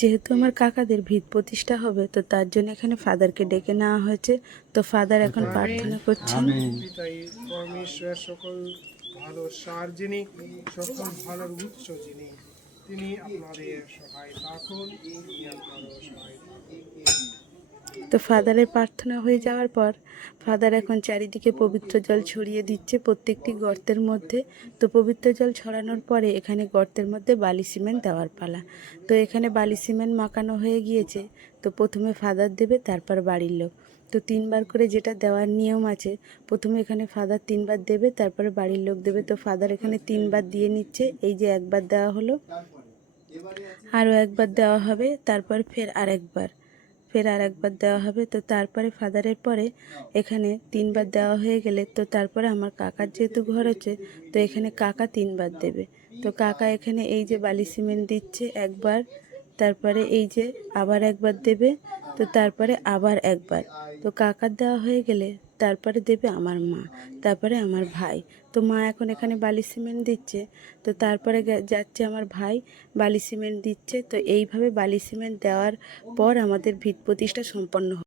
যেহেতু আমার কাকাদের ভিত প্রতিষ্ঠা হবে, তো তার জন্য এখানে ফাদারকে ডেকে নেওয়া হয়েছে। তো ফাদার এখন প্রার্থনা করছেন। পিতাই পরমেশ্বর সকল ভালো সার যিনি, সকল ভালোর উৎস যিনি, তিনি আপনাদের সহায় থাকুন, তিনি আপনারও সহায় থাকুন। তো ফাদারের প্রার্থনা হয়ে যাওয়ার পর ফাদার এখন চারিদিকে পবিত্র জল ছড়িয়ে দিচ্ছে প্রত্যেকটি গর্তের মধ্যে। তো পবিত্র জল ছড়ানোর পরে এখানে গর্তের মধ্যে বালি সিমেন্ট দেওয়ার পালা। তো এখানে বালি সিমেন্ট মাখানো হয়ে গিয়েছে। তো প্রথমে ফাদার দেবে, তারপর বাড়ির লোক। তো 3বার করে যেটা দেওয়ার নিয়ম আছে, প্রথমে এখানে ফাদার 3বার দেবে, তারপরে বাড়ির লোক দেবে। তো ফাদার এখানে 3বার দিয়ে নিচ্ছে। এই যে একবার দেওয়া হলো, আরও একবার দেওয়া হবে, তারপর ফের আরেকবার দেওয়া হবে। তো তারপরে ফাদারের পরে এখানে 3বার দেওয়া হয়ে গেলে, তো তারপরে আমার কাকার যেহেতু ঘর আছে, তো এখানে কাকা 3বার দেবে। তো কাকা এখানে এই যে বালি সিমেন্ট দিচ্ছে একবার, তারপরে এই যে আবার একবার দেবে, তো তারপরে আবার একবার। তো কাকার দেওয়া হয়ে গেলে তারপরে দেবে আমার মা, তারপরে আমার ভাই। তো মা এখন এখানে বালি সিমেন্ট দিচ্ছে, তো তারপরে যাচ্ছে আমার ভাই বালি সিমেন্ট দিচ্ছে। তো এইভাবে বালি সিমেন্ট দেওয়ার পর আমাদের ভিত প্রতিষ্ঠা সম্পন্ন হয়।